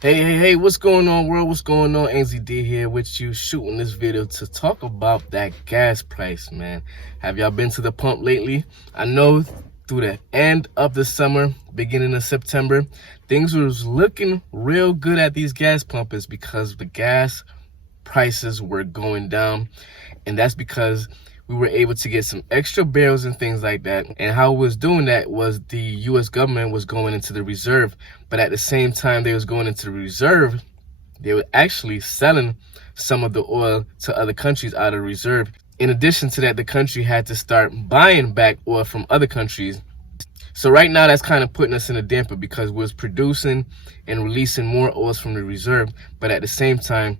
Hey, what's going on, world? What's going on? NZD here with you, shooting this video to talk about that gas price, man. Have y'all been to the pump lately? I know through the end of the summer, beginning of September, things was looking real good at these gas pumpers because the gas prices were going down. And that's because we were able to get some extra barrels and things like that. And how it was doing that was the U.S. government was going into the reserve. But at the same time they was going into the reserve, they were actually selling some of the oil to other countries out of reserve. In addition to that, the country had to start buying back oil from other countries. So right now that's kind of putting us in a damper because we was producing and releasing more oils from the reserve. But at the same time,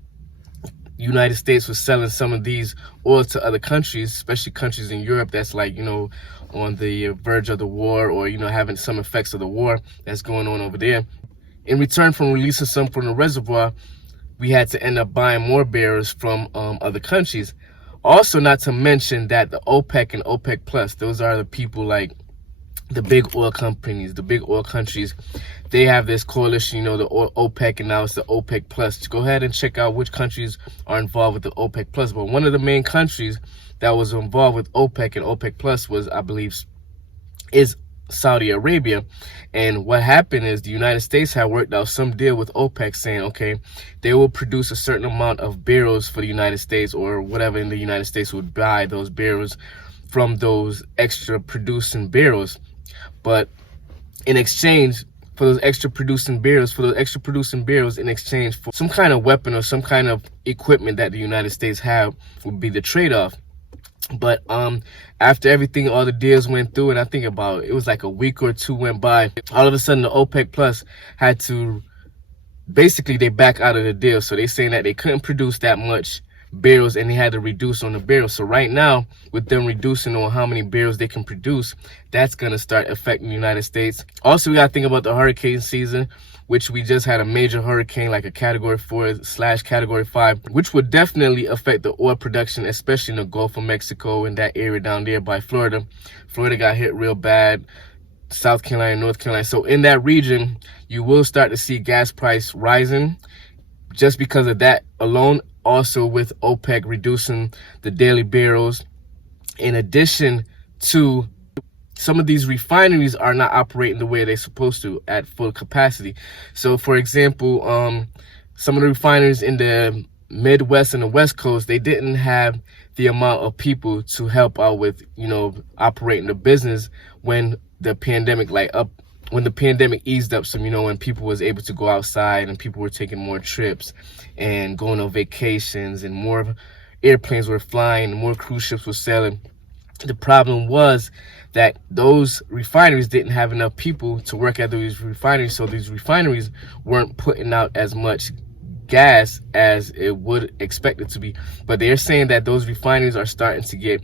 United States was selling some of these oil to other countries, especially countries in Europe that's like, on the verge of the war or, having some effects of the war that's going on over there. In return from releasing some from the reservoir, we had to end up buying more barrels from other countries. Also, not to mention that the OPEC and OPEC Plus, those are the people like the big oil companies, the big oil countries. They have this coalition, the OPEC, and now it's the OPEC Plus. Go ahead and check out which countries are involved with the OPEC Plus. But one of the main countries that was involved with OPEC and OPEC Plus was, I believe, is Saudi Arabia. And what happened is the United States had worked out some deal with OPEC saying, okay, they will produce a certain amount of barrels for the United States or whatever, in the United States would buy those barrels from those extra producing barrels. But in exchange for those extra producing barrels, in exchange for some kind of weapon or some kind of equipment that the United States have would be the trade-off. But after everything, all the deals went through, and I think about it was like a week or two went by, all of a sudden the OPEC Plus had to, basically they back out of the deal. So they saying that they couldn't produce that much barrels and they had to reduce on the barrels. So right now, with them reducing on how many barrels they can produce, that's going to start affecting the United States. Also, we got to think about the hurricane season, which we just had a major hurricane, like a category 4/category 5, which would definitely affect the oil production, especially in the Gulf of Mexico and that area down there by Florida. Florida got hit real bad, South Carolina, North Carolina. So in that region, you will start to see gas price rising just because of that alone. Also with OPEC reducing the daily barrels, in addition to some of these refineries are not operating the way they're supposed to at full capacity. So for example, some of the refineries in the Midwest and the West Coast, they didn't have the amount of people to help out with, operating the business when the pandemic when the pandemic eased up some, when people was able to go outside and people were taking more trips and going on vacations and more airplanes were flying and more cruise ships were sailing. The problem was that those refineries didn't have enough people to work at these refineries, so these refineries weren't putting out as much gas as it would expect it to be. But they're saying that those refineries are starting to get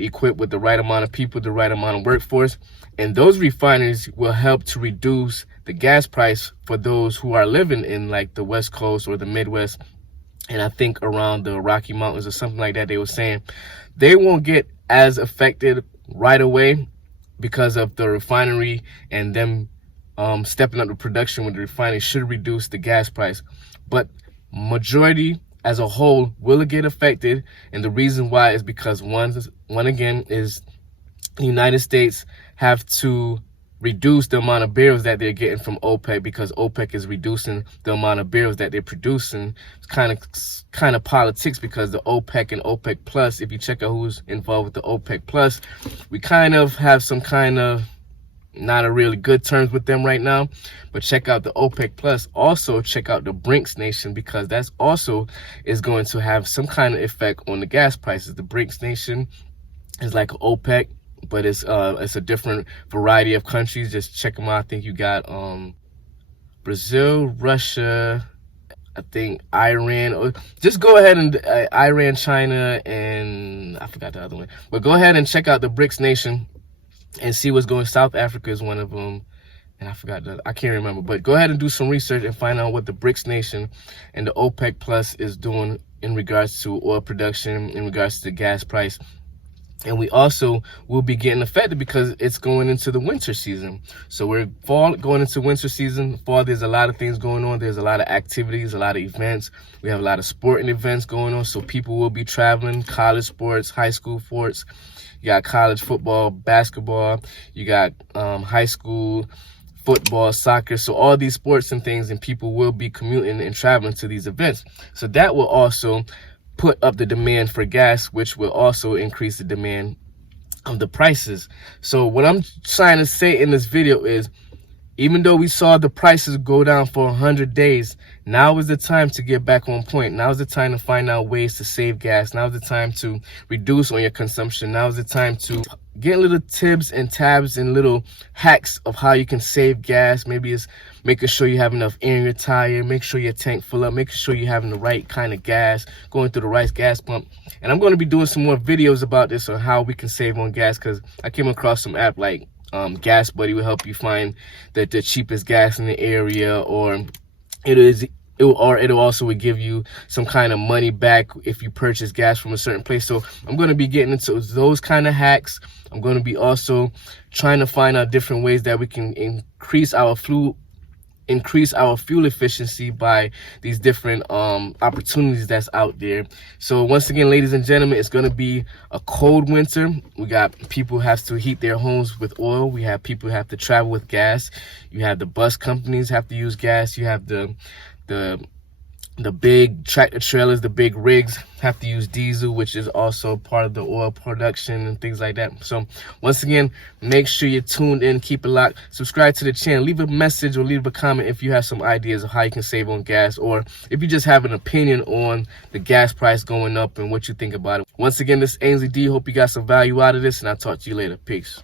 equipped with the right amount of people, the right amount of workforce, and those refineries will help to reduce the gas price for those who are living in like the West Coast or the Midwest, and I think around the Rocky Mountains or something like that. They were saying they won't get as affected right away because of the refinery, and them stepping up the production with the refinery should reduce the gas price. But majority as a whole will get affected, and the reason why is because one again is the United States have to reduce the amount of barrels that they're getting from OPEC because OPEC is reducing the amount of barrels that they're producing. It's kind of politics because the OPEC and OPEC Plus, if you check out who's involved with the OPEC Plus, we kind of have some kind of not a really good terms with them right now. But check out the OPEC Plus. Also check out the BRICS nation, because that's also is going to have some kind of effect on the gas prices. The BRICS nation is like OPEC, but it's a different variety of countries. Just check them out. I think you got Brazil, Russia, I think Iran, or just go ahead and Iran, China, and I forgot the other one. But go ahead and check out the BRICS nation and see what's going. South Africa is one of them, and I can't remember. But go ahead and do some research and find out what the BRICS nation and the OPEC Plus is doing in regards to oil production, in regards to the gas price. And we also will be getting affected because it's going into the winter season. So we're going into winter season. Fall, there's a lot of things going on. There's a lot of activities, a lot of events. We have a lot of sporting events going on. So people will be traveling, college sports, high school sports. You got college football, basketball. You got high school football, soccer. So all these sports and things, and people will be commuting and traveling to these events. So that will also put up the demand for gas, which will also increase the demand of the prices. So what I'm trying to say in this video is, even though we saw the prices go down for 100 days, now is the time to get back on point. Now is the time to find out ways to save gas. Now is the time to reduce on your consumption. Now is the time to get little tips and tabs and little hacks of how you can save gas. Maybe it's making sure you have enough air in your tire, make sure your tank full up, making sure you're having the right kind of gas, going through the right gas pump. And I'm going to be doing some more videos about this on how we can save on gas, because I came across some app like GasBuddy will help you find the cheapest gas in the area, or it'll also give you some kind of money back if you purchase gas from a certain place. So I'm going to be getting into those kind of hacks. I'm going to be also trying to find out different ways that we can increase our fuel efficiency by these different opportunities that's out there. So once again, ladies and gentlemen, it's going to be a cold winter. We got people who have to heat their homes with oil. We have people who have to travel with gas. You have the bus companies have to use gas. You have the big tractor trailers, the big rigs have to use diesel, which is also part of the oil production and things like that. So once again, make sure you're tuned in, keep it locked, subscribe to the channel, leave a message or leave a comment if you have some ideas of how you can save on gas, or if you just have an opinion on the gas price going up and what you think about it. Once again, this is Ainsley D. Hope you got some value out of this, and I'll talk to you later. Peace.